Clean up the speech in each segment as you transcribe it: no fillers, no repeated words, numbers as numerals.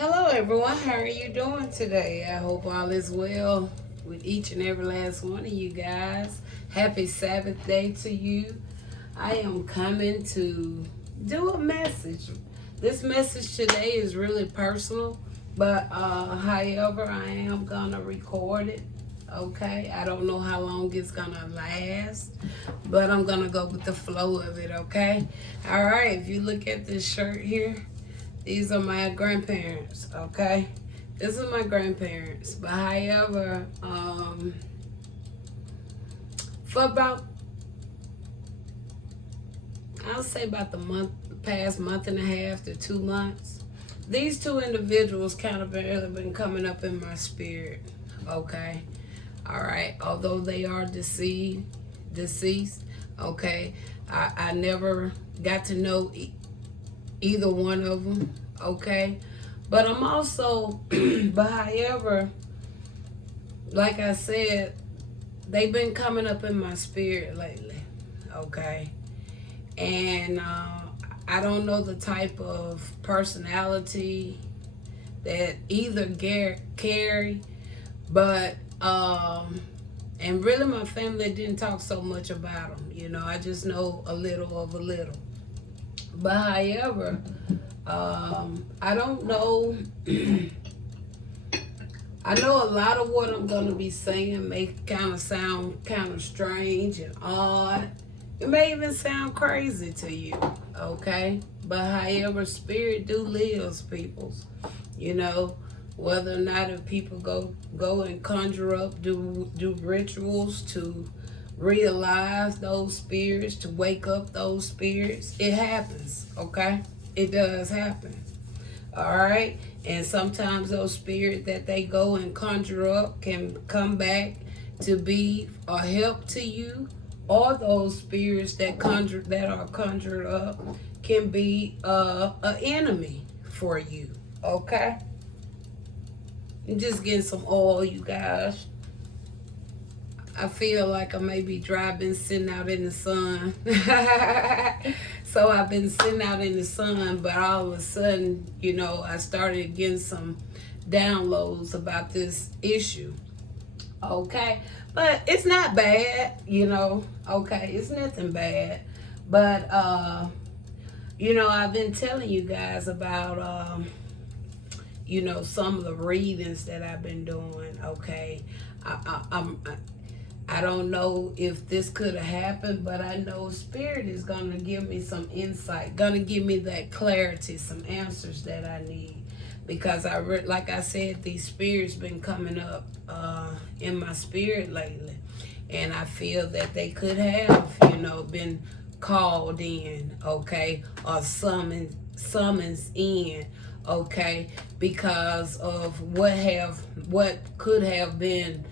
Hello, everyone. How are you doing today? I hope all is well with each and every last one of you guys. Happy Sabbath day to you. I am coming to do a message. This message today is really personal, but however, I am gonna record it. Okay, I don't know how long it's gonna last, but I'm gonna go with the flow of it. Okay, all right. If you look at this shirt here, these are my grandparents, okay? This is my grandparents. But however, for about, I'll say about past month and a half to 2 months, these two individuals kind of been coming up in my spirit, okay? All right, although they are deceased, okay? I never got to know either one of them, okay? But I'm also, but however, like I said, they've been coming up in my spirit lately, okay? And I don't know the type of personality that either carry, but, and really my family didn't talk so much about them, I just know a little of a little. But however, I don't know. I know a lot of what I'm going to be saying may kind of sound kind of strange and odd. It may even sound crazy to you, okay? But however, spirit do lives, peoples. Whether or not if people go and conjure up, do rituals to realize those spirits, to wake up those spirits, it happens, okay? It does happen, all right? And sometimes those spirits that they go and conjure up can come back to be a help to you, or those spirits that are conjured up can be an enemy for you, okay? I'm just getting some oil, you guys. I feel like I may be dry, been sitting out in the sun. So I've been sitting out in the sun, but all of a sudden, I started getting some downloads about this issue. Okay? But it's not bad, Okay, it's nothing bad. But, I've been telling you guys about, some of the readings that I've been doing, okay? I don't know if this could have happened, but I know Spirit is going to give me some insight, going to give me that clarity, some answers that I need. Because like I said, these spirits been coming up in my spirit lately. And I feel that they could have, been called in, okay, or summons in, okay, because of what could have been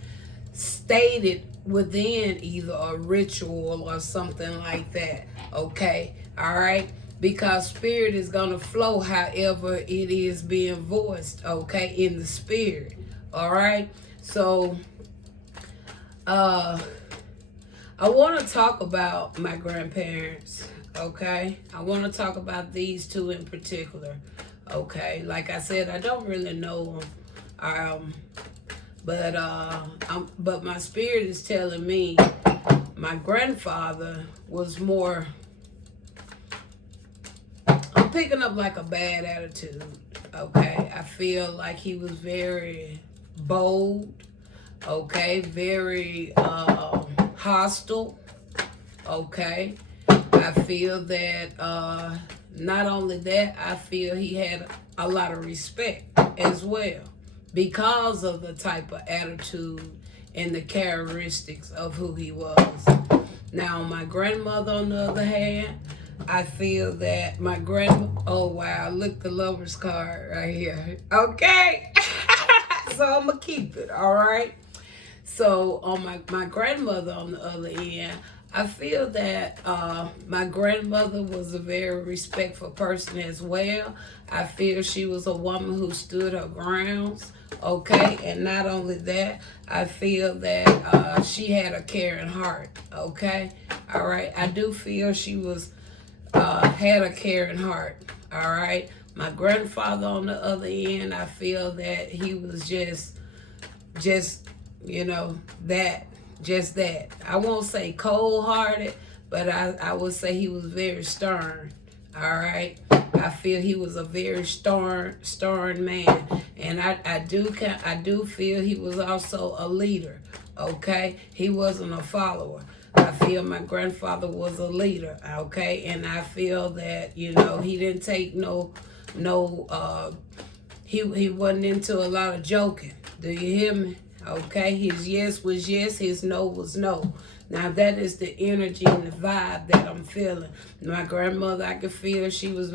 stated within either a ritual or something like that, okay? All right? Because spirit is going to flow however it is being voiced, okay, in the spirit, all right? So, I want to talk about my grandparents, okay? I want to talk about these two in particular, okay? Like I said, I don't really know them. But my spirit is telling me my grandfather was more, I'm picking up like a bad attitude, okay? I feel like he was very bold, okay? Very hostile, okay? I feel that not only that, I feel he had a lot of respect as well, because of the type of attitude and the characteristics of who he was. Now, my grandmother, on the other hand, I feel that oh wow, look, the lover's card right here. Okay. So I'm going to keep it, all right? So on my grandmother, on the other end, I feel that my grandmother was a very respectful person as well. I feel she was a woman who stood her grounds, okay? And not only that, I feel that she had a caring heart, okay? All right, I do feel she had a caring heart, all right? My grandfather on the other end, I feel that he was just, you know, just that. I won't say cold-hearted, but I would say he was very stern. All right. I feel he was a very stern man, and I do feel he was also a leader. Okay, he wasn't a follower. I feel my grandfather was a leader. Okay, and I feel that, you know, he didn't take he wasn't into a lot of joking. Do you hear me? Okay, his yes was yes, his no was no. Now that is the energy and the vibe that I'm feeling. My grandmother, I could feel she was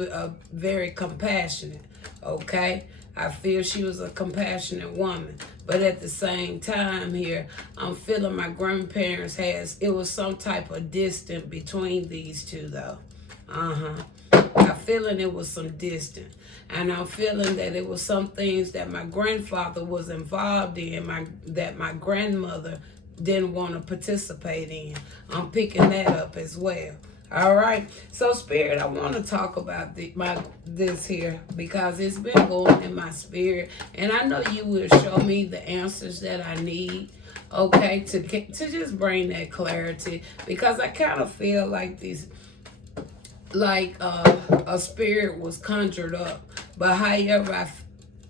very compassionate. Okay, I feel she was a compassionate woman. But at the same time here, I'm feeling my grandparents it was some type of distance between these two though. I'm feeling it was some distance. And I'm feeling that it was some things that my grandfather was involved in, that my grandmother didn't want to participate in. I'm picking that up as well. All right. So, Spirit, I want to talk about this here because it's been going in my spirit. And I know you will show me the answers that I need, okay, to just bring that clarity. Because I kind of feel like a spirit was conjured up. But however,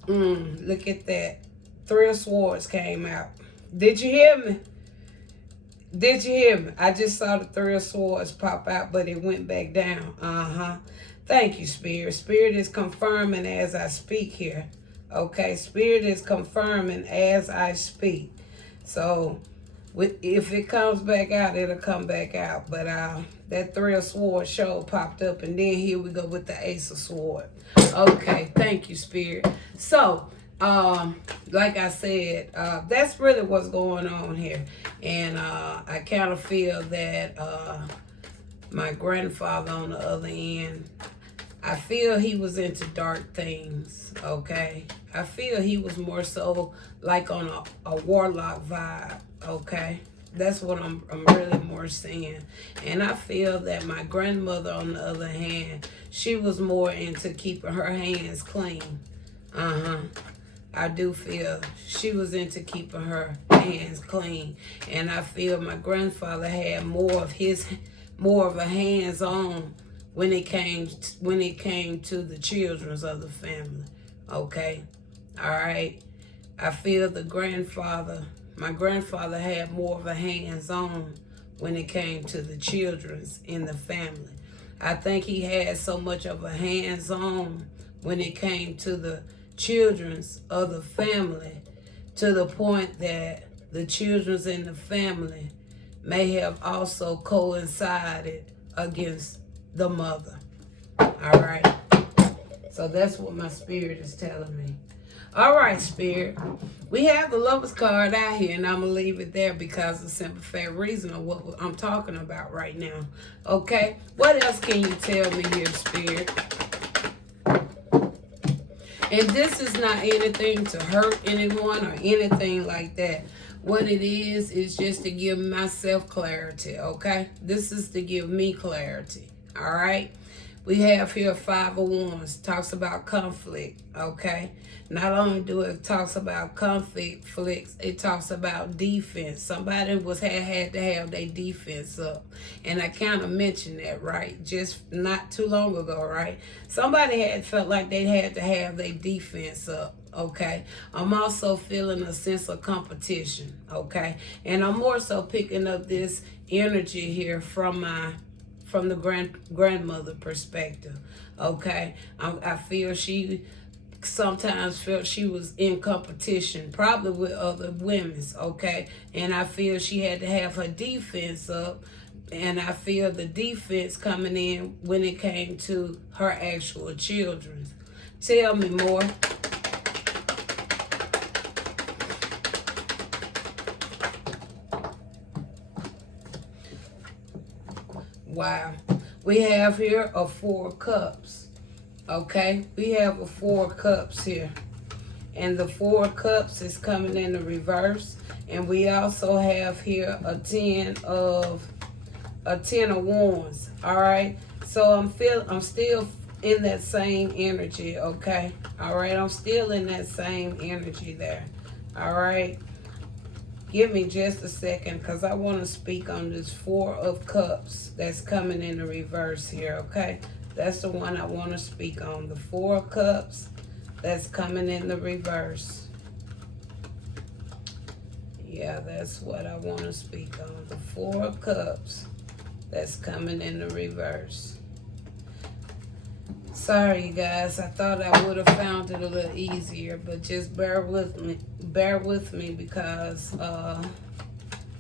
look at that. 3 of Swords came out. Did you hear me? Did you hear me? I just saw the 3 of Swords pop out, but it went back down. Thank you, Spirit. Spirit is confirming as I speak here. Okay, Spirit is confirming as I speak. So, if it comes back out, it'll come back out. But that 3 of Swords show popped up, and then here we go with the Ace of Swords. Okay, thank you, Spirit. So, like I said, that's really what's going on here. And I kind of feel that my grandfather on the other end, I feel he was into dark things, okay? I feel he was more so like on a warlock vibe, okay? That's what I'm really more seeing. And I feel that my grandmother on the other hand, she was more into keeping her hands clean. I do feel she was into keeping her hands clean. And I feel my grandfather had more of a hands-on when it came to the children of the family. Okay? All right? I feel my grandfather had more of a hands-on when it came to the children in the family. I think he had so much of a hands-on when it came to the children's of the family, to the point that the children's in the family may have also coincided against the mother. All right. So that's what my spirit is telling me. All right, Spirit. We have the Lover's card out here, and I'm going to leave it there because of the simple fact reason of what I'm talking about right now. Okay? What else can you tell me here, Spirit? And this is not anything to hurt anyone or anything like that. What it is just to give myself clarity, okay? This is to give me clarity, all right? We have here 5 of Wands, talks about conflict, okay? Not only do it talks about conflict, it talks about defense. Somebody had to have their defense up. And I kind of mentioned that, right? Just not too long ago, right? Somebody had felt like they had to have their defense up. Okay, I'm also feeling a sense of competition. Okay, and I'm more so picking up this energy here from the grandmother perspective. Okay, I feel she sometimes felt she was in competition, probably with other women's. Okay, and I feel she had to have her defense up. And I feel the defense coming in when it came to her actual children. Tell me more. Wow. We have here a 4 of Cups. Okay? We have a 4 of Cups here. And the 4 of Cups is coming in the reverse. And we also have here a 10 of Wands. All right? So I'm still in that same energy, okay? All right, I'm still in that same energy there. All right. Give me just a second because I want to speak on this Four of Cups that's coming in the reverse here, okay? That's the one I want to speak on. The Four of Cups that's coming in the reverse. Yeah, that's what I want to speak on. The Four of Cups that's coming in the reverse. Sorry, you guys. I thought I would have found it a little easier, but just bear with me. Bear with me because I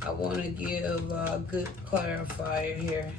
want to give a good clarifier here.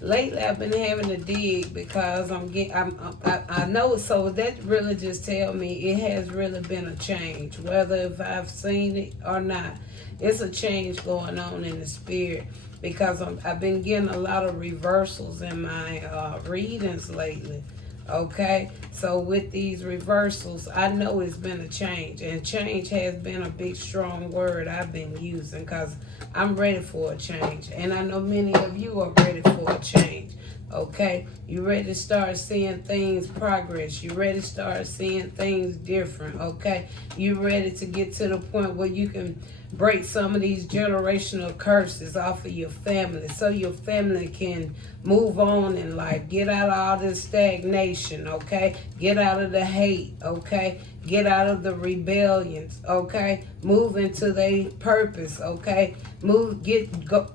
Lately, I've been having to dig because I know, so that really just tell me it has really been a change, whether if I've seen it or not. It's a change going on in the spirit because I've been getting a lot of reversals in my readings lately. Okay, so with these reversals, I know it's been a change, and change has been a big, strong word I've been using because I'm ready for a change, and I know many of you are ready for a change. Okay, you ready to start seeing things progress. You ready to start seeing things different. Okay, you ready to get to the point where you can break some of these generational curses off of your family so your family can move on in life. Get out of all this stagnation, okay? Get out of the hate, okay? Get out of the rebellions, okay? Move into their purpose, okay?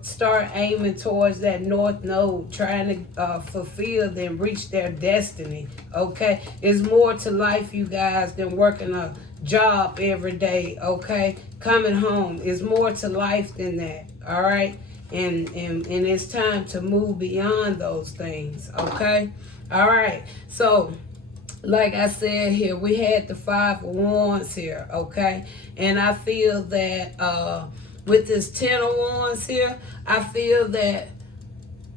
Start aiming towards that north node, trying to fulfill them, reach their destiny, okay? There's more to life, you guys, than working a job every day, okay? Coming home is more to life than that, all right? And it's time to move beyond those things, okay? All right, so like I said here, we had the Five of Wands here, okay? And I feel that with this Ten of Wands here, I feel that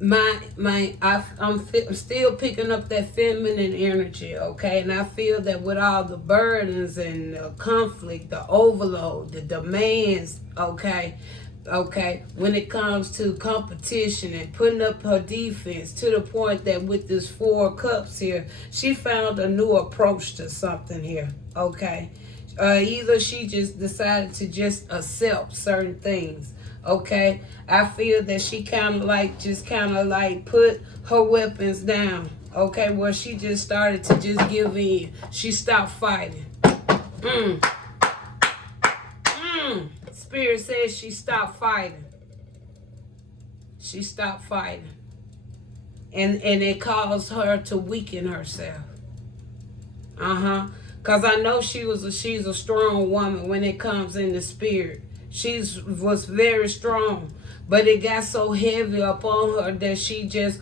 I'm still picking up that feminine energy, okay? And I feel that with all the burdens and the conflict, the overload, the demands, okay, when it comes to competition and putting up her defense, to the point that with this Four of Cups here, she found a new approach to something here, okay? Either she just decided to just accept certain things. Okay, I feel that she kind of like put her weapons down. Okay, where she just started to just give in. She stopped fighting. Spirit says she stopped fighting. She stopped fighting, and it caused her to weaken herself. Cause I know she's a strong woman when it comes in the spirit. She was very strong, but it got so heavy upon her that she just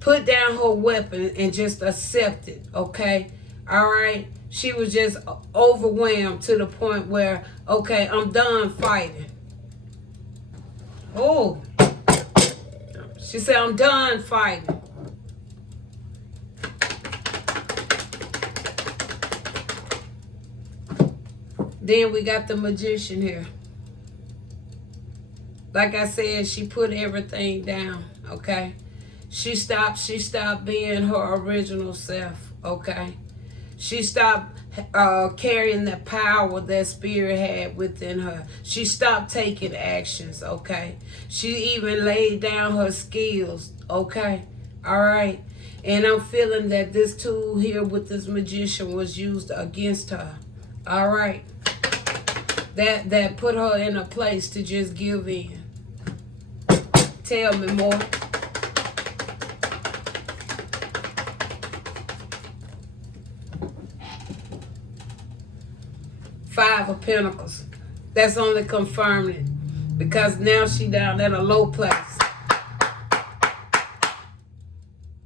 put down her weapon and just accepted, okay? All right? She was just overwhelmed to the point where, okay, I'm done fighting. Oh. She said, I'm done fighting. Then we got the Magician here. Like I said, she put everything down, okay? She stopped being her original self, okay? She stopped carrying the power that spirit had within her. She stopped taking actions, okay? She even laid down her skills, okay? All right? And I'm feeling that this tool here with this Magician was used against her, all right? That put her in a place to just give in. Tell me more. Five of Pentacles. That's only confirming it. Because now she down at a low place.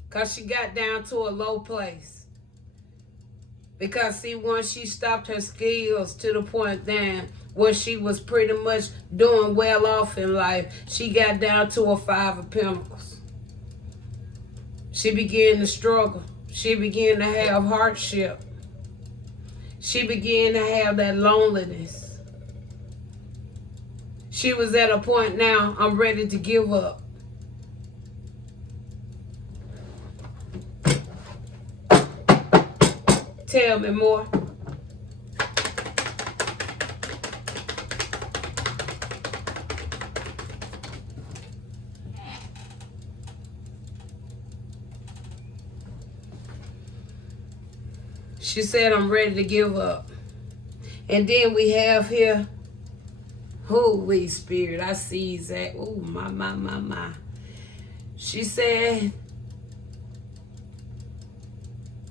Because she got down to a low place. Because see, once she stopped her skills to the point then where she was pretty much doing well off in life, she got down to a Five of Pentacles. She began to struggle. She began to have hardship. She began to have that loneliness. She was at a point now, I'm ready to give up. Tell me more. She said, I'm ready to give up. And then we have here, Holy Spirit, I see that. Oh, my. She said,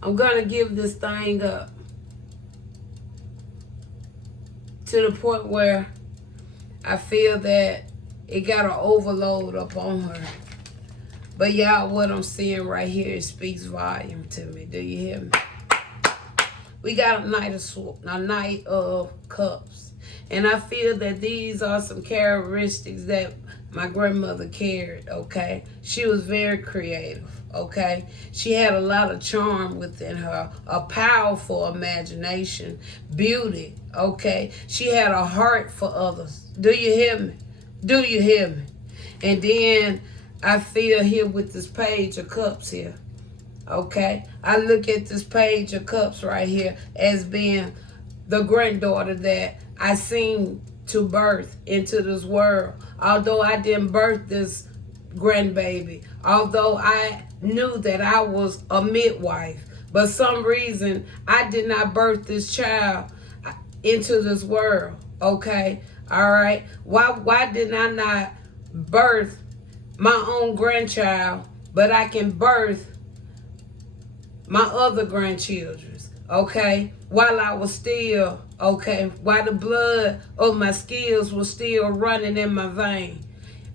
I'm going to give this thing up to the point where I feel that it got an overload up on her. But y'all, what I'm seeing right here, it speaks volume to me. Do you hear me? We got a knight of cups. And I feel that these are some characteristics that my grandmother carried, okay? She was very creative, okay? She had a lot of charm within her, a powerful imagination, beauty, okay? She had a heart for others. Do you hear me? Do you hear me? And then I feel here with this page of cups here. Okay, I look at this page of cups right here as being the granddaughter that I seen to birth into this world. Although I didn't birth this grandbaby, although I knew that I was a midwife, but some reason I did not birth this child into this world. Okay, all right. Why did I not birth my own grandchild, but I can birth my other grandchildren's, okay, while I was still, okay, while the blood of my skills was still running in my vein.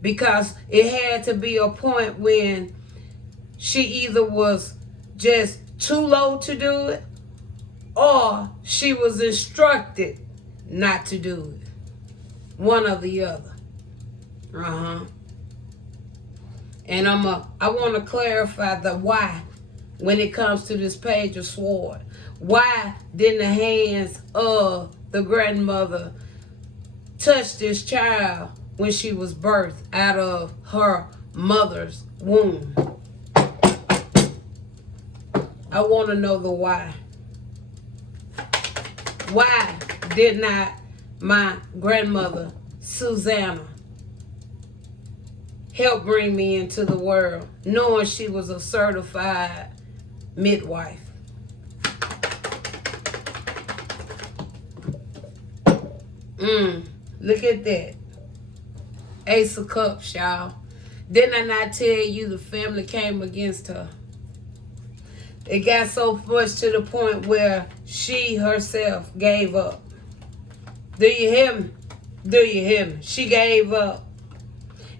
Because it had to be a point when she either was just too low to do it, or she was instructed not to do it. One or the other. And I want to clarify the why. When it comes to this page of sword, why didn't the hands of the grandmother touch this child when she was birthed out of her mother's womb? I want to know the why. Why did not my grandmother, Susanna, help bring me into the world, knowing she was a certified midwife? Look at that. Ace of Cups, y'all. Didn't I not tell you the family came against her? It got so much to the point where she herself gave up. Do you hear me? Do you hear me? She gave up.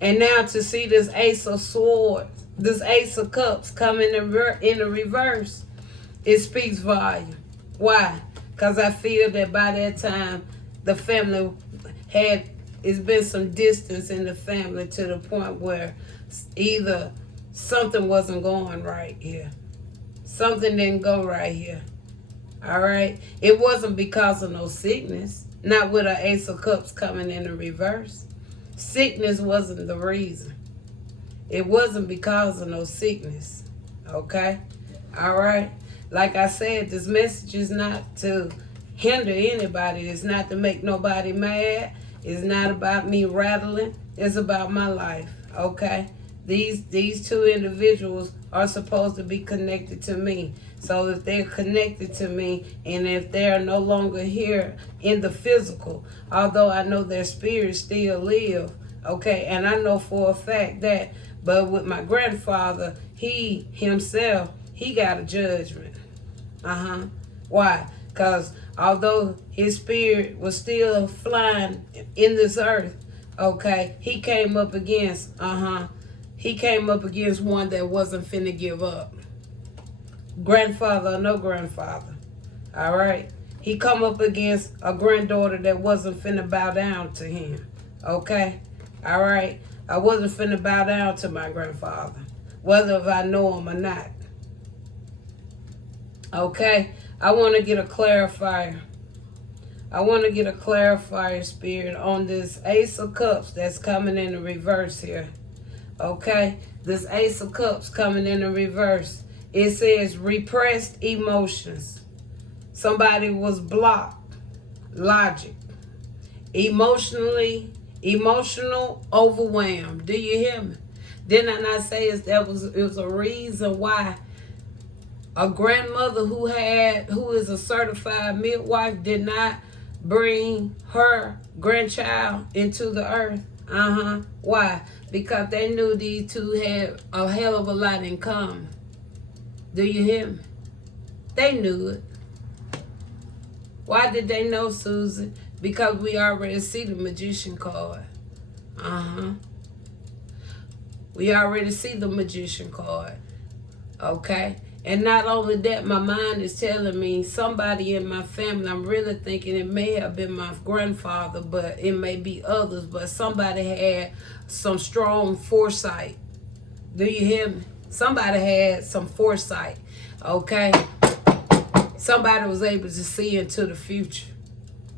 And now to see this Ace of Swords, this Ace of Cups coming in the reverse, it speaks volume. Why? Because I feel that by that time, the family it's been some distance in the family to the point where either something wasn't going right here. Something didn't go right here. All right? It wasn't because of no sickness. Not with an Ace of Cups coming in the reverse. Sickness wasn't the reason. It wasn't because of no sickness. Okay? All right? Like I said, this message is not to hinder anybody. It's not to make nobody mad. It's not about me rattling. It's about my life. Okay? These two individuals are supposed to be connected to me. So if they're connected to me, and if they're no longer here in the physical, although I know their spirits still live, okay, and I know for a fact that, but with my grandfather, he himself, he got a judgment. Why? Because although his spirit was still flying in this earth, okay, he came up against, he came up against one that wasn't finna give up. Grandfather or no grandfather. All right. He come up against a granddaughter that wasn't finna bow down to him. Okay. All right. I wasn't finna bow down to my grandfather, whether if I know him or not. Okay. I want to get a clarifier. I want to get a clarifier, Spirit, on this Ace of Cups that's coming in the reverse here. Okay. This Ace of Cups coming in the reverse. It says repressed emotions. Somebody was blocked. Logic. Emotional overwhelmed. Do you hear me? Did I not say it was a reason why a grandmother who is a certified midwife did not bring her grandchild into the earth? Why? Because they knew these two had a hell of a lot in common. Do you hear me? They knew it. Why did they know, Susan? Because we already see the magician card. We already see the magician card. Okay? And not only that, my mind is telling me somebody in my family, I'm really thinking it may have been my grandfather, but it may be others, but somebody had some strong foresight. Do you hear me? Somebody had some foresight. Okay? Somebody was able to see into the future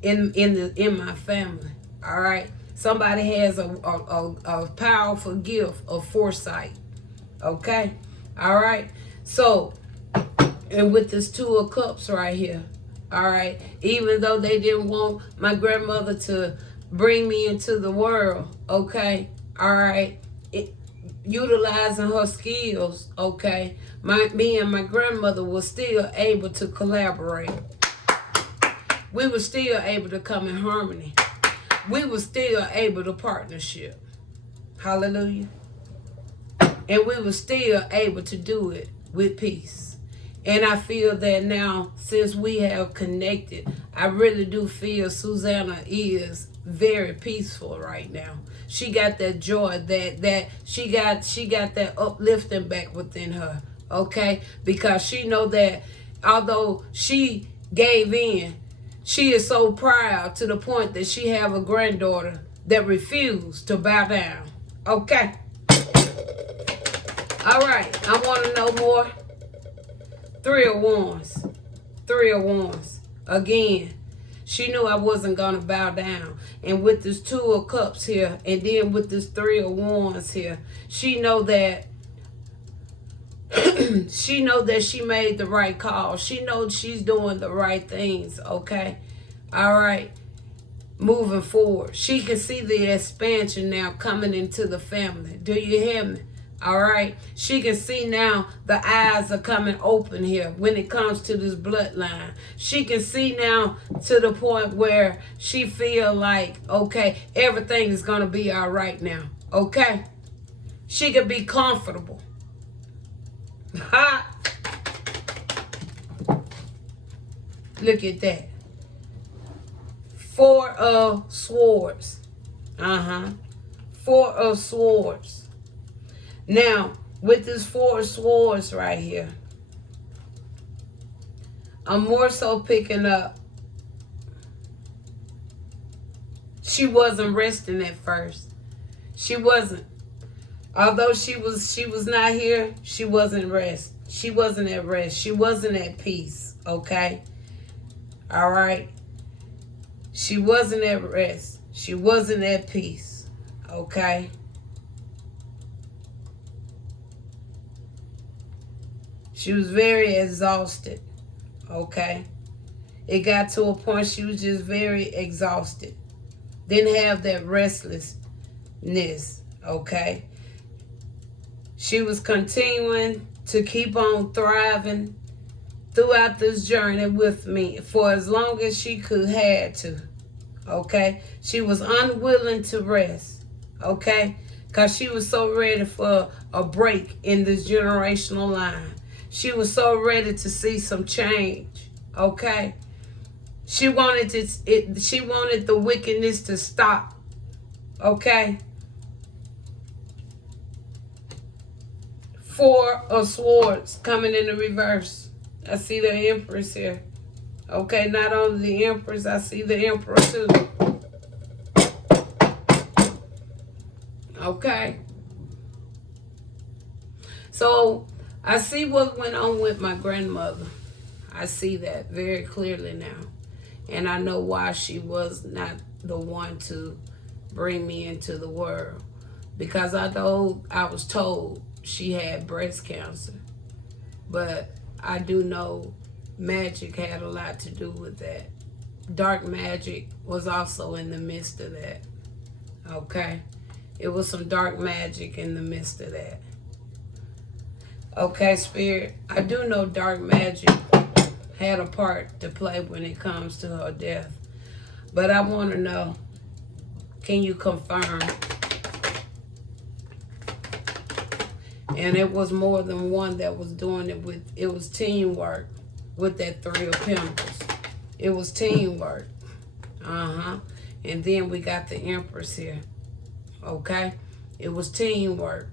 in my family. All right? Somebody has a powerful gift of foresight. Okay? All right? So, and with this Two of Cups right here, all right, even though they didn't want my grandmother to bring me into the world, okay, all right, utilizing her skills, okay, me and my grandmother were still able to collaborate. We were still able to come in harmony. We were still able to partnership. Hallelujah. And we were still able to do it with peace. And I feel that now, since we have connected, I really do feel Susanna is very peaceful right now. She got that joy, that she got that uplifting back within her. Okay? Because she know that although she gave in, she is so proud to the point that she have a granddaughter that refused to bow down. Okay? All right, I want to know more. Three of Wands. Three of Wands. Again, she knew I wasn't going to bow down. And with this Two of Cups here, and then with this Three of Wands here, she know that she know that she made the right call. She knows she's doing the right things, okay? All right. Moving forward. She can see the expansion now coming into the family. Do you hear me? All right. She can see now the eyes are coming open here when it comes to this bloodline. She can see now to the point where she feel like, okay, everything is going to be all right now. Okay. She can be comfortable. Ha! Look at that. Four of Swords. Four of Swords. Now, with this Four of Swords right here, I'm more so picking up. She wasn't resting at first. She wasn't. Although she was not here, she wasn't rest. She wasn't at rest. She wasn't at peace. Okay? All right? She wasn't at rest. She wasn't at peace. Okay? She was very exhausted. Okay? It got to a point she was just very exhausted. Didn't have that restlessness. Okay? She was continuing to keep on thriving throughout this journey with me for as long as she had to. Okay? She was unwilling to rest. Okay? Because she was so ready for a break in this generational line. She was so ready to see some change. Okay? She wanted the wickedness to stop. Okay? Four of Swords coming in the reverse. I see the Empress here. Okay, not only the Empress, I see the Emperor too. Okay. So, I see what went on with my grandmother. I see that very clearly now. And I know why she was not the one to bring me into the world. Because I was told she had breast cancer. But I do know magic had a lot to do with that. Dark magic was also in the midst of that. Okay? It was some dark magic in the midst of that. Okay, Spirit, I do know dark magic had a part to play when it comes to her death. But I want to know, can you confirm? And it was more than one that was doing it with, it was teamwork with that Three of Pentacles. It was teamwork. And then we got the Empress here. Okay? It was teamwork.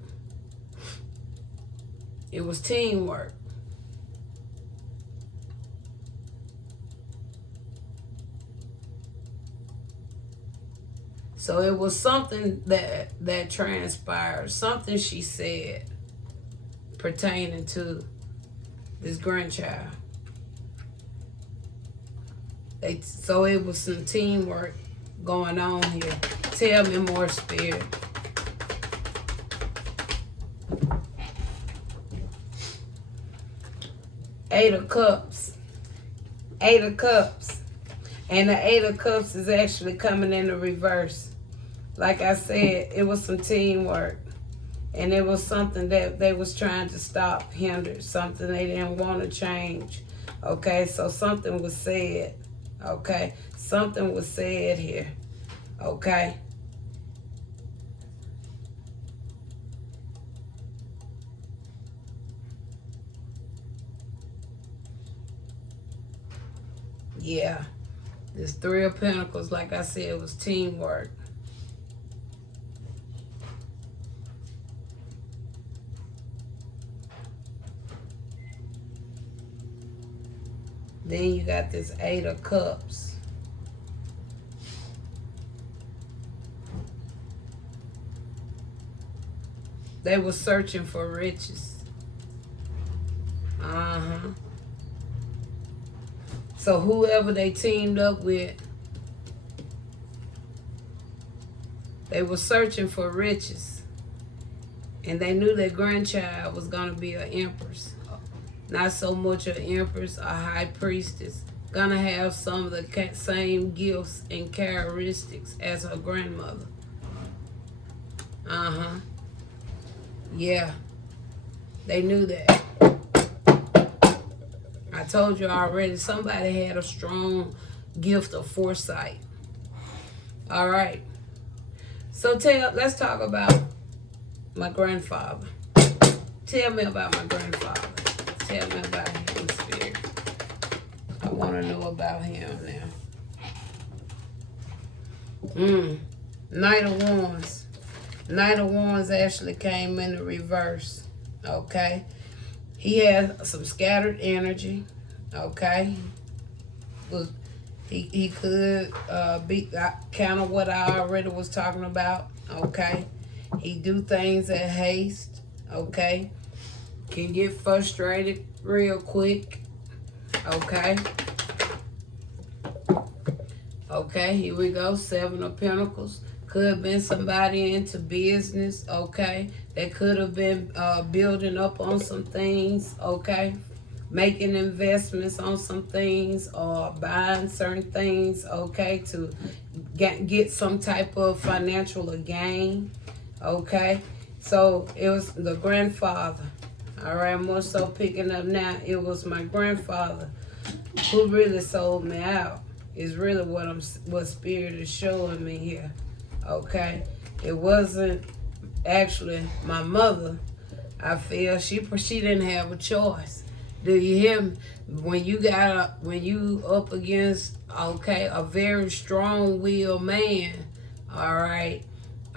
It was teamwork. So it was something that transpired, something she said pertaining to this grandchild. So it was some teamwork going on here. Tell me more, Spirit. Eight of Cups. Eight of Cups. And the Eight of Cups is actually coming in the reverse. Like I said, it was some teamwork. And it was something that they was trying to stop, hinder, something they didn't want to change. Okay, so something was said. Okay, something was said here. Okay. Yeah. This Three of Pentacles, like I said, it was teamwork. Then you got this Eight of Cups. They were searching for riches. So whoever they teamed up with, they were searching for riches. And they knew their grandchild was going to be an empress. Not so much an empress, a high priestess. Gonna have some of the same gifts and characteristics as her grandmother. Yeah. They knew that. I told you already, somebody had a strong gift of foresight. All right. So let's talk about my grandfather. Tell me about my grandfather. Tell me about him, Spirit. I want to know about him now. Knight of Wands. Knight of Wands actually came in the reverse. Okay. He had some scattered energy. Okay. He could be kind of what I already was talking about. Okay. He do things at haste. Okay. Can get frustrated real quick. Okay. Okay, here we go. Seven of Pentacles. Could have been somebody into business. Okay. They could have been building up on some things. Okay. Making investments on some things or buying certain things. Okay. To get some type of financial gain. Okay. So it was the grandfather. All right, more so picking up now. It was my grandfather who really sold me out. Is really what Spirit is showing me here. Okay, it wasn't actually my mother. I feel she didn't have a choice. Do you hear me? When you up against a very strong-willed man, all right,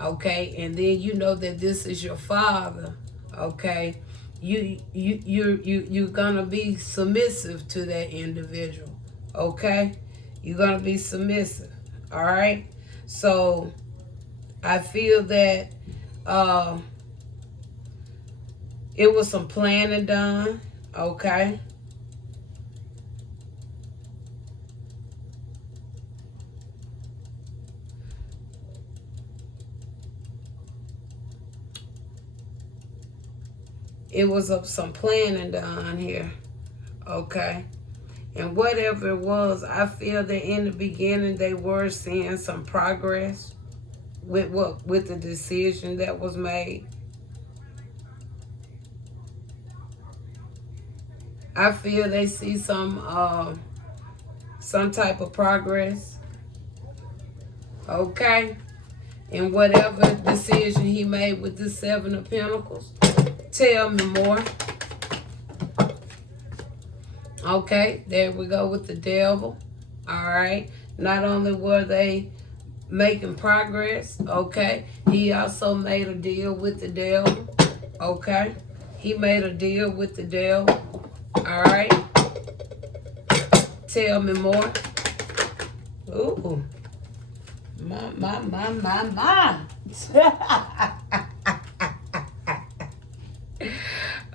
okay, and then you know that this is your father, okay. You're gonna be submissive to that individual, okay? You're gonna be submissive, all right? So I feel that it was some planning done, okay? It was some planning done here, okay? And whatever it was, I feel that in the beginning they were seeing some progress with the decision that was made. I feel they see some type of progress. Okay? And whatever decision he made with the Seven of Pentacles. Tell me more. Okay, there we go with the Devil. All right. Not only were they making progress, okay, he also made a deal with the devil. Okay. He made a deal with the devil. All right. Tell me more. Ooh. My.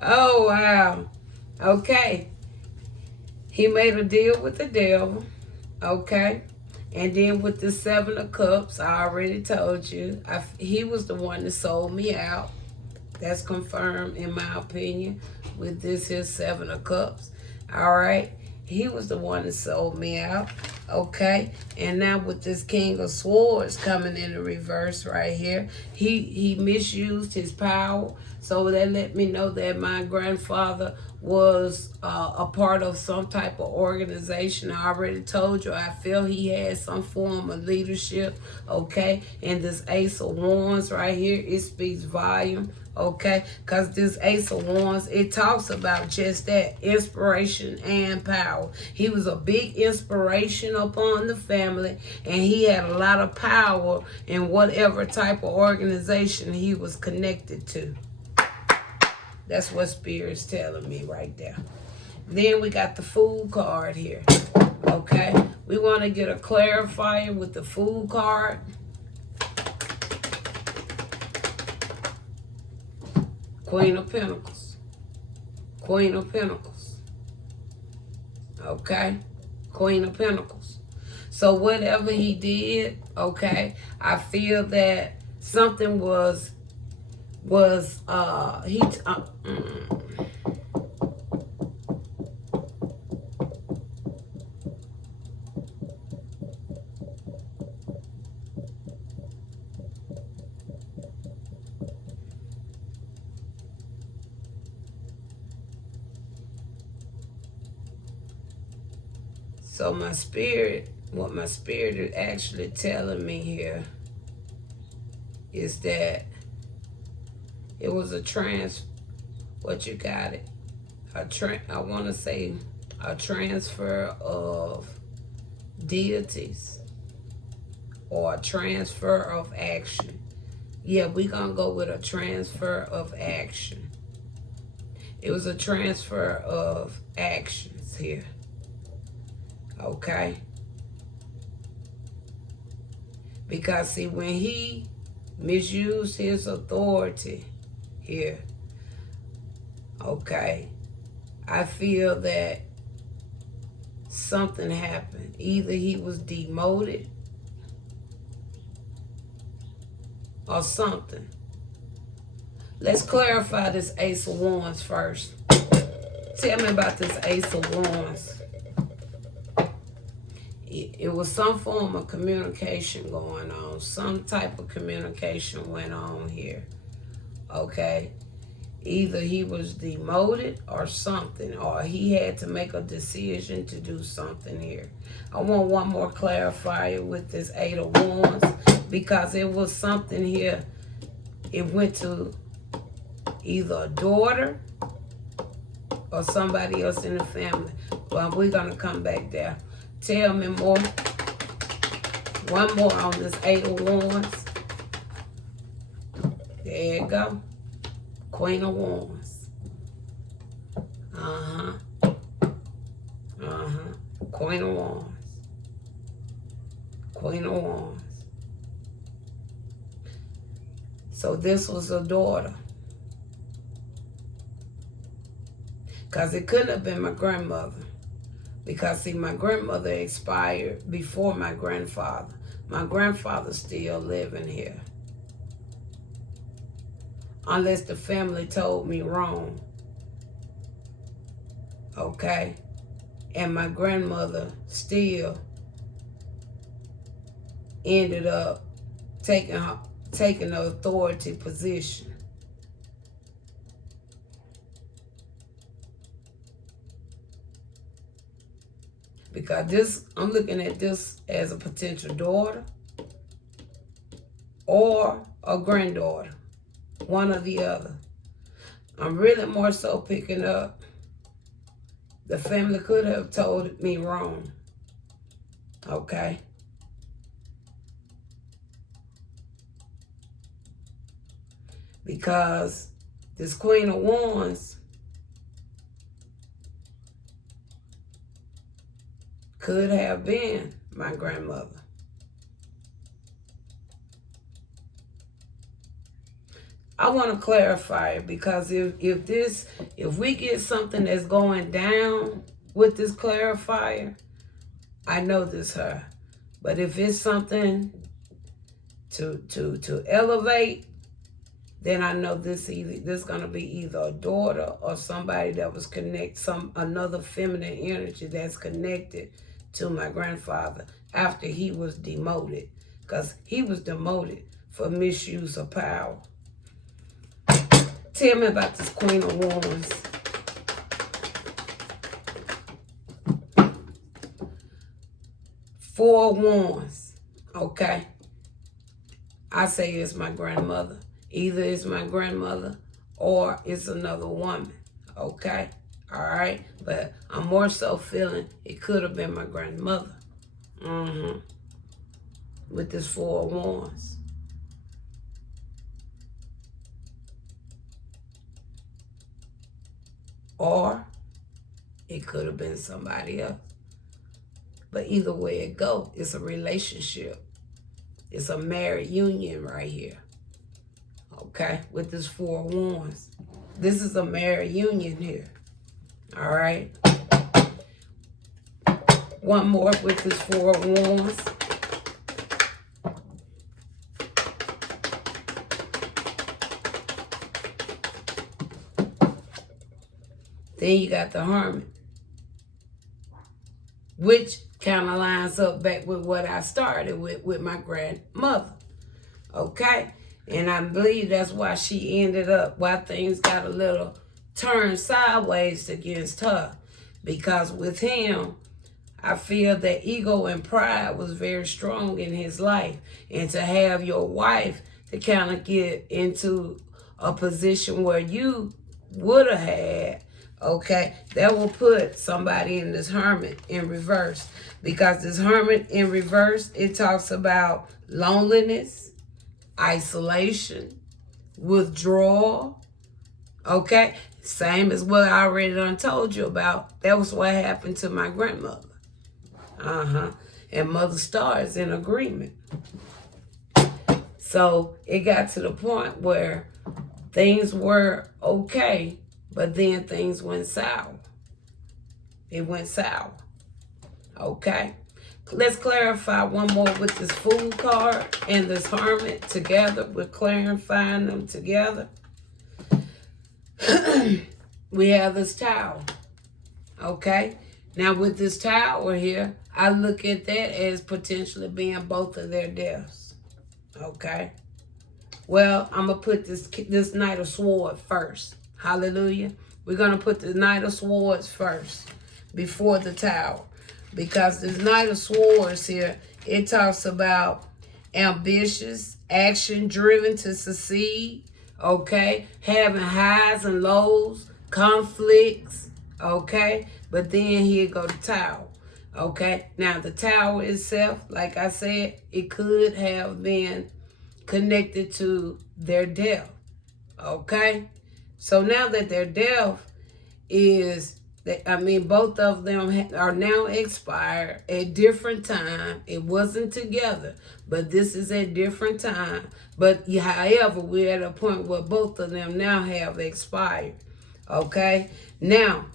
Oh, wow. Okay. He made a deal with the devil. Okay. And then with the Seven of Cups, I already told you, he was the one that sold me out. That's confirmed, in my opinion, with this here Seven of Cups. All right. He was the one that sold me out. Okay. And now with this King of Swords coming in the reverse right here, he misused his power. So that let me know that my grandfather was a part of some type of organization. I already told you, I feel he had some form of leadership. Okay. And this Ace of Wands right here, it speaks volume. Okay, because this Ace of Wands, it talks about just that, inspiration and power. He was a big inspiration upon the family, and he had a lot of power in whatever type of organization he was connected to. That's what Spirit's telling me right there. Then we got the Fool card here. Okay, we want to get a clarifier with the Fool card. Queen of Pentacles. Queen of Pentacles. Okay? Queen of Pentacles. So whatever he did, okay, I feel that something so my spirit, what my spirit is actually telling me here is that it was what you got it? I want to say a transfer of deities or a transfer of action. Yeah, we're going to go with a transfer of action. It was a transfer of actions here. Okay? Because, see, when he misused his authority here, okay, I feel that something happened. Either he was demoted or something. Let's clarify this Ace of Wands first. Tell me about this Ace of Wands. It was some form of communication going on. Some type of communication went on here. Okay? Either he was demoted or something, or he had to make a decision to do something here. I want one more clarifier with this Eight of Wands, because it was something here. It went to either a daughter or somebody else in the family. Well, we're going to come back there. Tell me more. One more on this Eight of Wands. There you go. Queen of Wands. Queen of Wands. Queen of Wands. So this was a daughter. Because it couldn't have been my grandmother. Because, see, my grandmother expired before my grandfather. My grandfather's still living here. Unless the family told me wrong. Okay? And my grandmother still ended up taking an authority position. Because I'm looking at this as a potential daughter or a granddaughter, one or the other. I'm really more so picking up the family could have told me wrong, okay? Because this Queen of Wands could have been my grandmother. I want to clarify it, because if we get something that's going down with this clarifier, I know this her. But if it's something to elevate, then I know this gonna be either a daughter or somebody that was another feminine energy that's connected to my grandfather after he was demoted, because he was demoted for misuse of power. Tell me about this Queen of Wands. Four of Wands, okay? I say it's my grandmother. Either it's my grandmother or it's another woman, okay? All right? But I'm more so feeling it could have been my grandmother. With this Four of Wands. Or it could have been somebody else. But either way it go, it's a relationship. It's a married union right here. Okay, with this Four of Wands. This is a married union here. All right. One more with this Four of Wands. Then you got the Hermit, which kind of lines up back with what I started with my grandmother. Okay? And I believe that's why why things got a little turned sideways against her. Because with him, I feel that ego and pride was very strong in his life. And to have your wife to kind of get into a position where you would have had, okay, that will put somebody in this Hermit in reverse. Because this Hermit in reverse, it talks about loneliness, isolation, withdrawal, okay? Same as what I already done told you about. That was what happened to my grandmother. And Mother Star is in agreement. So it got to the point where things were okay, but then things went sour. It went sour. Okay? Let's clarify one more with this Fool card and this Hermit together. We're clarifying them together. We have this Tower. Okay? Now with this Tower here, I look at that as potentially being both of their deaths. Okay? Well, I'm going to put this Knight of Swords first. Hallelujah. We're going to put the Knight of Swords first before the Tower. Because this Knight of Swords here, it talks about ambitious, action-driven to succeed, okay? Having highs and lows, conflicts, okay? But then here go the Tower, okay? Now, the Tower itself, like I said, it could have been connected to their death, okay? So now that their death is, both of them are now expired at different time. It wasn't together, but this is at different time. But however, we're at a point where both of them now have expired, okay? Now,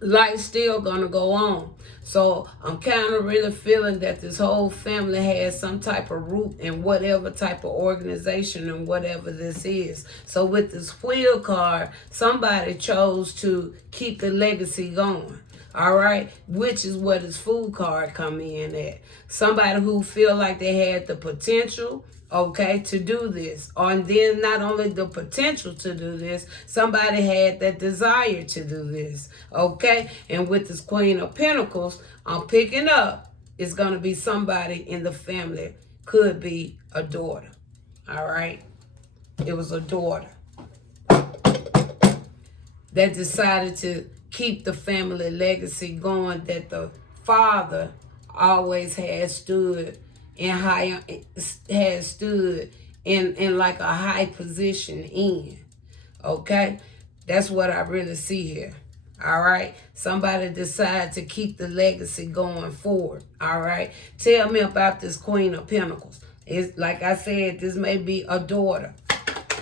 life's still gonna go on. So I'm kind of really feeling that this whole family has some type of root in whatever type of organization and whatever this is. So with this Wheel card, somebody chose to keep the legacy going. All right, which is what his food card come in at. Somebody who feel like they had the potential, okay, to do this. And then not only the potential to do this, somebody had that desire to do this, okay? And with this Queen of Pentacles, I'm picking up, it's going to be somebody in the family. Could be a daughter, all right? It was a daughter that decided to keep the family legacy going, that the father always has stood in like a high position in. Okay? That's what I really see here. All right? Somebody decided to keep the legacy going forward. All right? Tell me about this Queen of Pentacles. It's like I said, this may be a daughter.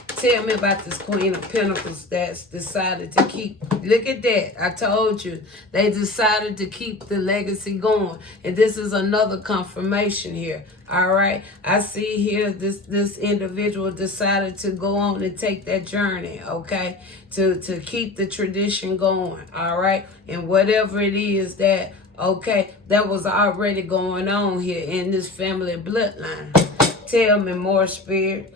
Tell me about this Queen of Pentacles that's decided to keep. Look at that. I told you. They decided to keep the legacy going. And this is another confirmation here. All right. I see here this individual decided to go on and take that journey. Okay. To keep the tradition going. All right. And whatever it is that, okay, that was already going on here in this family bloodline. Tell me more, Spirit.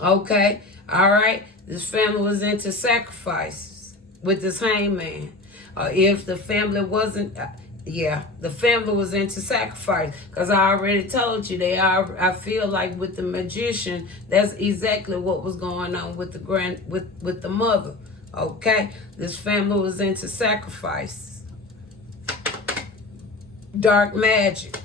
Okay, all right. This family was into sacrifices with this hangman. If the family wasn't, the family was into sacrifice. Because I already told you, I feel like with the magician, that's exactly what was going on with with the mother. Okay, this family was into sacrifices, dark magic.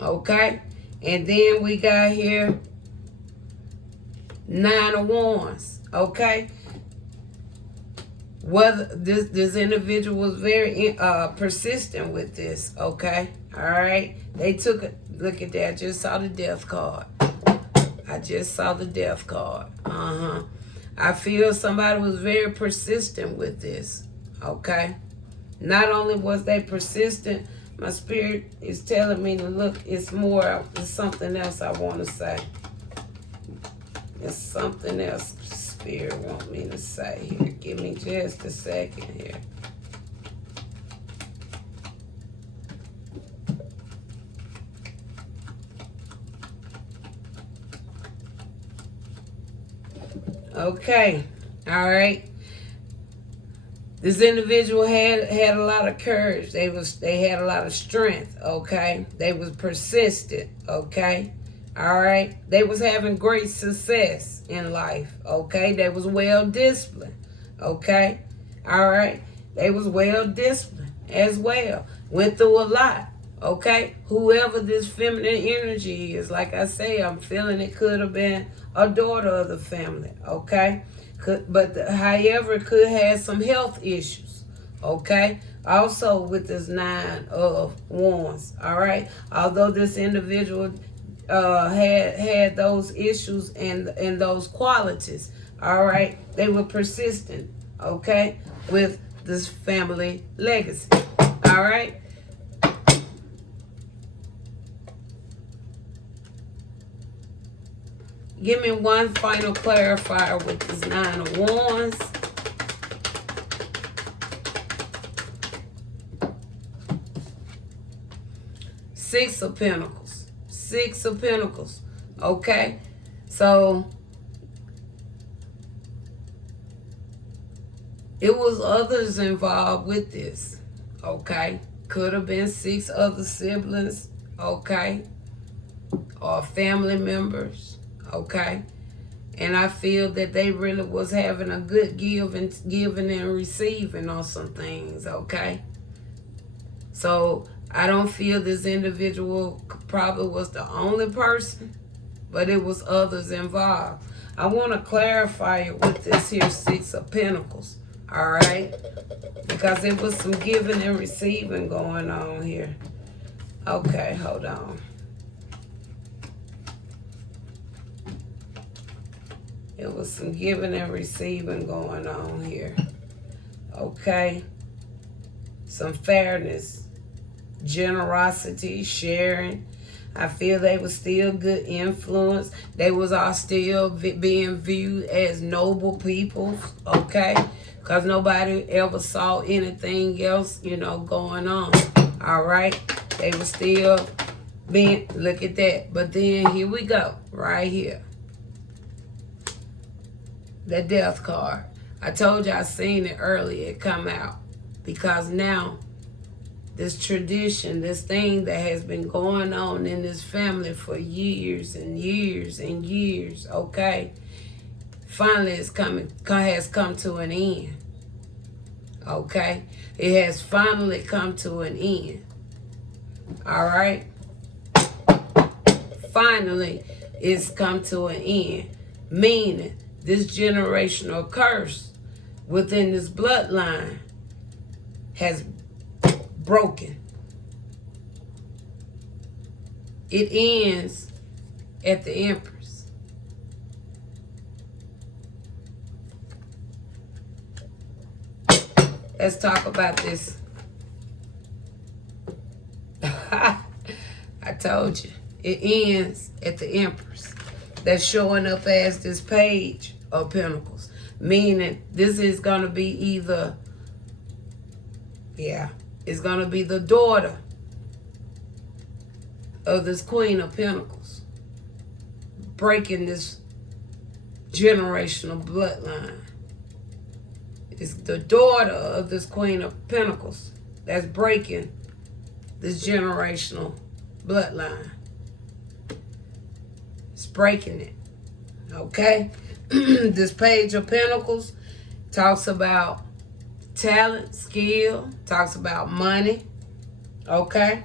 Okay, and then we got here 9 of Wands. Okay, whether this individual was very persistent with this. Okay, all right, they took it. Look at that. I just saw the death card. I just saw the death card. I feel somebody was very persistent with this. Okay, not only was they persistent, my spirit is telling me to look. It's something else I want to say. It's something else Spirit want me to say here. Give me just a second here. Okay. All right. This individual had a lot of courage. They had a lot of strength, okay? They was persistent, okay? All right? They was having great success in life, okay? They was well disciplined, okay? All right? They was well disciplined as well. Went through a lot, okay? Whoever this feminine energy is, like I say, I'm feeling it could have been a daughter of the family, okay? However, could have some health issues, okay? Also with this 9 of Wands, all right? Although this individual had those issues and those qualities, all right? They were persistent, okay? With this family legacy, all right? Give me one final clarifier with this 9 of Wands. Six of Pentacles. 6 of Pentacles. Okay? So, it was others involved with this. Okay? Could have been 6 other siblings. Okay? Or family members. Okay, and I feel that they really was having a good giving and receiving on some things. Okay, so I don't feel this individual probably was the only person, but it was others involved. I want to clarify it with this here 6 of Pentacles. All right, because there was some giving and receiving going on here. Okay, hold on. It was some giving and receiving going on here. Okay. So some fairness, generosity, sharing. I feel they was still good influence. They was all still being viewed as noble people, okay? Because nobody ever saw anything else, going on, all right? They were still being, look at that. But then here we go, right here. The death card. I told you I seen it earlier, it come out. Because now, this tradition, this thing that has been going on in this family for years and years and years, okay, finally has come to an end, okay? It has finally come to an end, all right? Finally, it's come to an end, meaning this generational curse within this bloodline has broken. It ends at the Empress. Let's talk about this. I told you. It ends at the Empress. That's showing up as this Page of Pentacles. Meaning this is going to be either, it's going to be the daughter of this Queen of Pentacles, breaking this generational bloodline. It's the daughter of this Queen of Pentacles that's breaking this generational bloodline. It's breaking it, okay? This Page of Pentacles talks about talent, skill, talks about money, okay?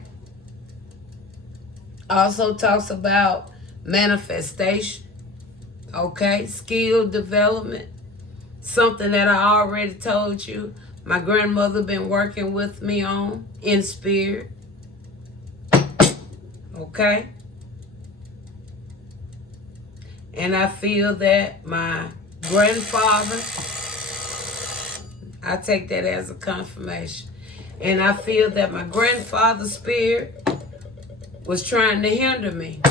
Also talks about manifestation, okay? Skill development, something that I already told you my grandmother been working with me on in spirit, okay? And I feel that my grandfather, I take that as a confirmation. And I feel that my grandfather's spirit was trying to hinder me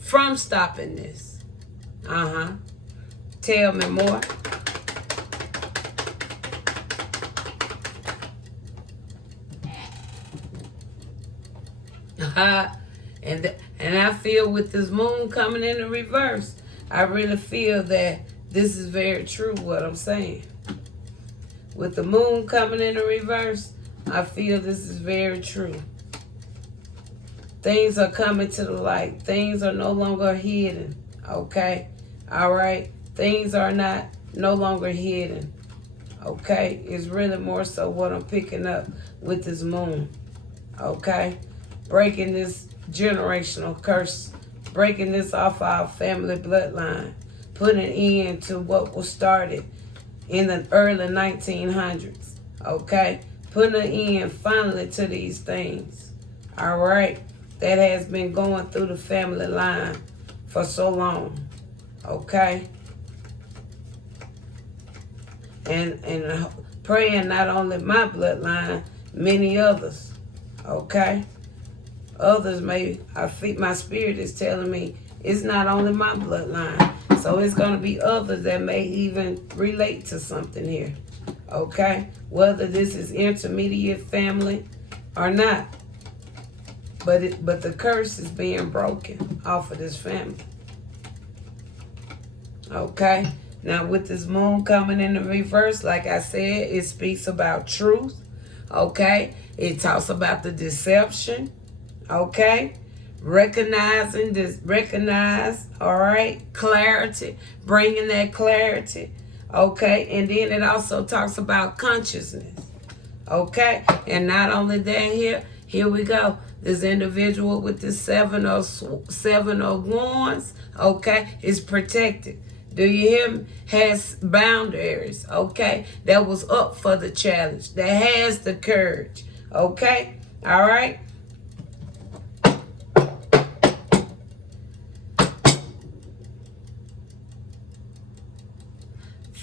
from stopping this. Tell me more. And I feel with this moon coming in the reverse, I really feel that this is very true what I'm saying. With the moon coming in the reverse, I feel this is very true. Things are coming to the light. Things are no longer hidden, okay? All right? Things are no longer hidden, okay? It's really more so what I'm picking up with this moon, okay? Breaking this generational curse, breaking this off our family bloodline, putting an end to what was started in the early 1900s, okay? Putting an end finally to these things, all right? That has been going through the family line for so long, okay? And praying not only my bloodline, many others, okay? Others my spirit is telling me it's not only my bloodline. So it's going to be others that may even relate to something here, okay? Whether this is intermediate family or not. But the curse is being broken off of this family, okay? Now with this moon coming in the reverse, like I said, it speaks about truth, okay? It talks about the deception, okay? Recognize, all right? Clarity, bringing that clarity, okay? And then it also talks about consciousness, okay? And not only that here we go. This individual with the seven of wands, okay, is protected. Do you hear me? Has boundaries, okay? That was up for the challenge. That has the courage, okay? All right?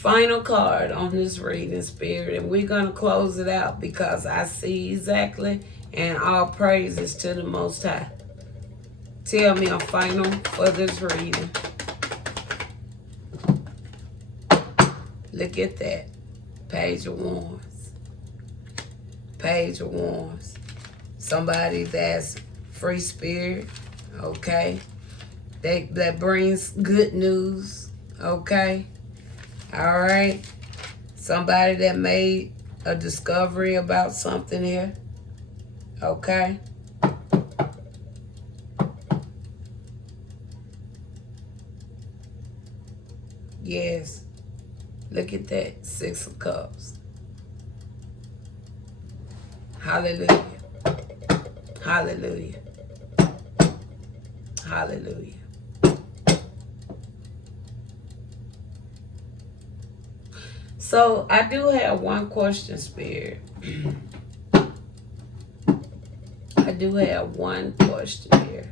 final card on this reading, Spirit, and we're going to close it out because I see exactly, and all praises to the Most High. Tell me a final for this reading. Look at that. Page of Wands. Page of Wands. Somebody that's free spirit, okay? That brings good news, okay? All right? Somebody that made a discovery about something here, okay? Yes. Look at that. 6 of Cups. Hallelujah. Hallelujah. Hallelujah. So I do have one question, Spirit. I do have one question here.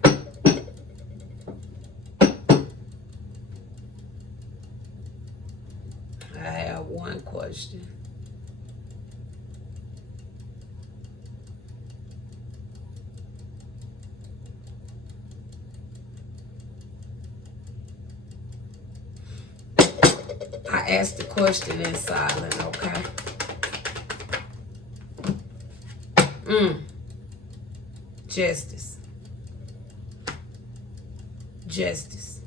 I have one question. I asked the question in silence, okay? Justice. Justice.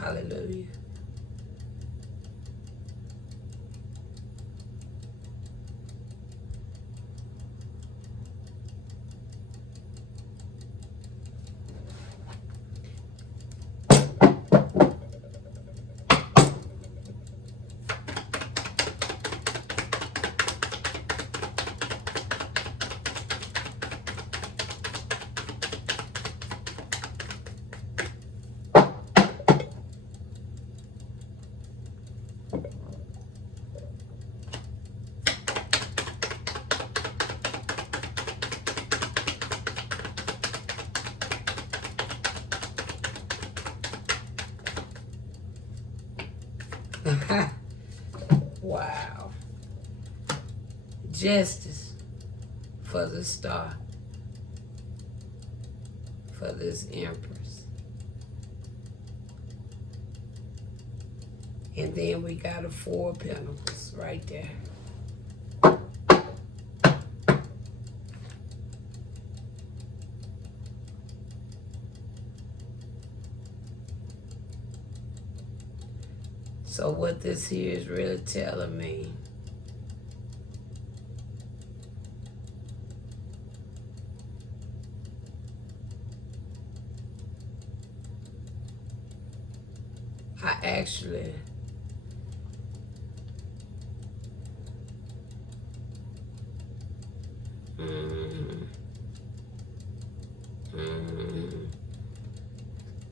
Hallelujah. Wow. Justice for the star. For this Empress. And then we got a 4 of Pentacles right there. So what this here is really telling me, I actually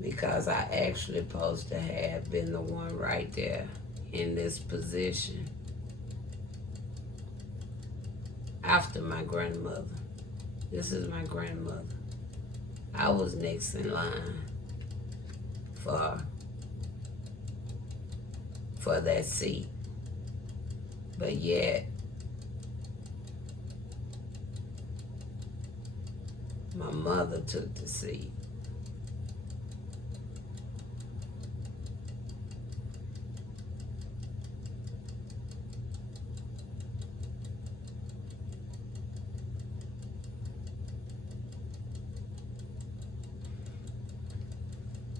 because I actually supposed to have been the one right there in this position after my grandmother. This is my grandmother. I was next in line for that seat. But yet, my mother took the seat.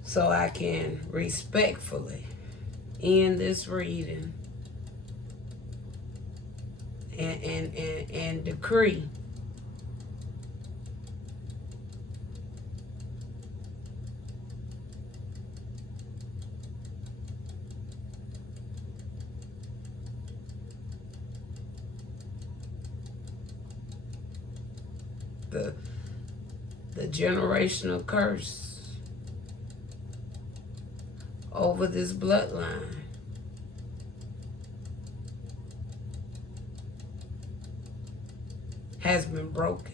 So I can respectfully end this reading and decree the generational curse over this bloodline has been broken.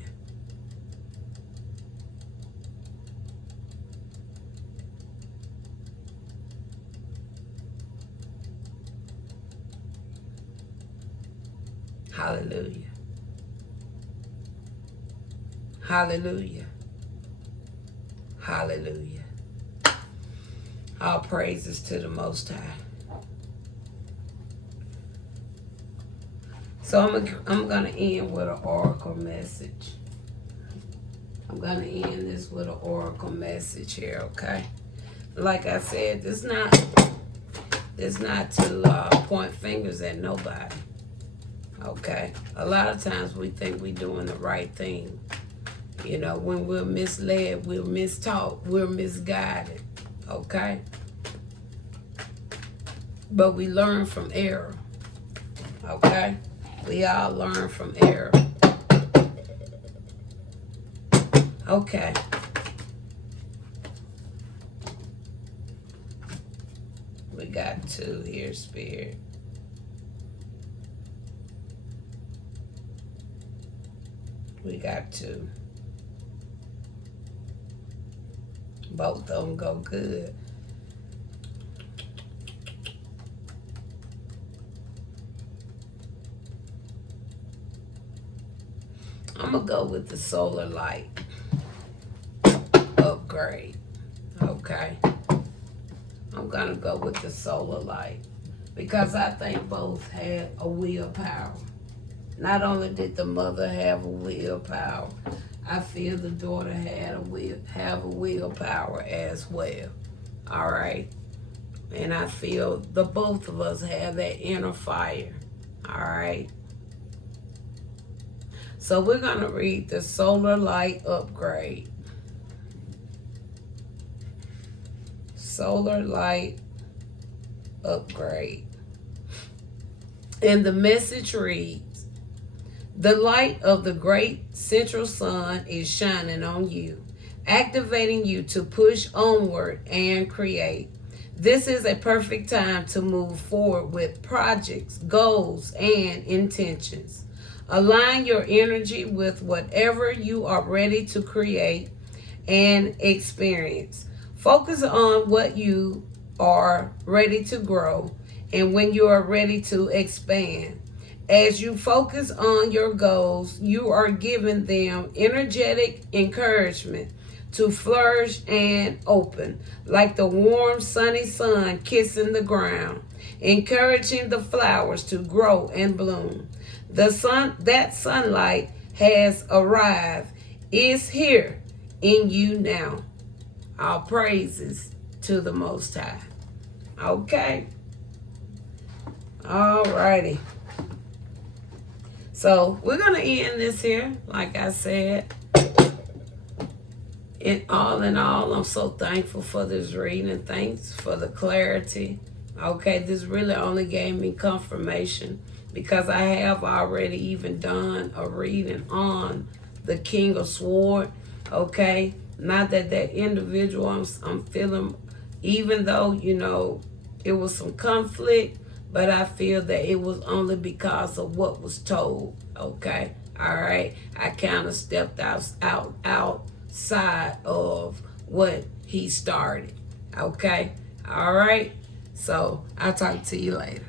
Hallelujah. Hallelujah. Hallelujah. All praises to the Most High. So I'm going to end with an oracle message. I'm going to end this with an oracle message here, okay? Like I said, this not to point fingers at nobody, okay? A lot of times we think we're doing the right thing. You know, when we're misled, we're mistaught, we're misguided, okay? But we learn from error, okay? We all learn from error. Okay. We got 2 here, Spirit. We got 2. Both of them go good. I'm going to go with the solar light upgrade. Okay. I'm going to go with the solar light because I think both had a willpower. Not only did the mother have a willpower, I feel the daughter had have a willpower as well. All right. And I feel the both of us have that inner fire. All right. So we're going to read the solar light upgrade. Solar light upgrade. And the message reads, the light of the great central sun is shining on you, activating you to push onward and create. This is a perfect time to move forward with projects, goals, and intentions. Align your energy with whatever you are ready to create and experience. Focus on what you are ready to grow and when you are ready to expand. As you focus on your goals, you are giving them energetic encouragement to flourish and open, like the warm, sunny sun kissing the ground, encouraging the flowers to grow and bloom. That sunlight has arrived, is here in you now. All praises to the Most High. Okay. All righty. So we're going to end this here, like I said. In all, I'm so thankful for this reading. Thanks for the clarity. Okay, this really only gave me confirmation because I have already even done a reading on the King of Swords. Okay, not that individual I'm feeling, even though, you know, it was some conflict, but I feel that it was only because of what was told. Okay, all right. I kind of stepped outside of what he started. Okay, all right. So I'll talk to you later.